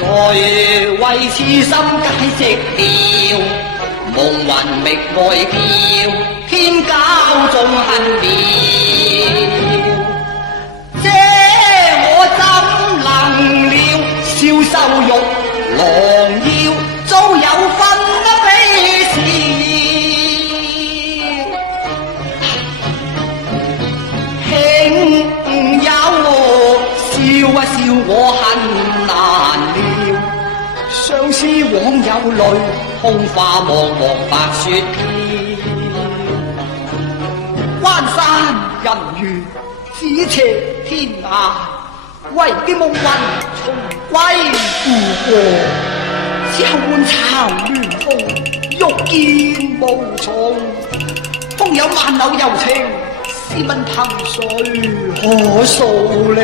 誰為痴心解釋了，夢魂覓外嬌，偏教縱恨了。這我怎能料，消瘦肉狼腰，早有分彼時。兄友笑啊笑我恨難了，相思枉有淚，空花茫茫白雪飄。關山人如咫尺天涯，為的夢魂重歸故國。只後換巢亂風，欲見無從。空有萬縷柔情，試問憑誰可訴呢？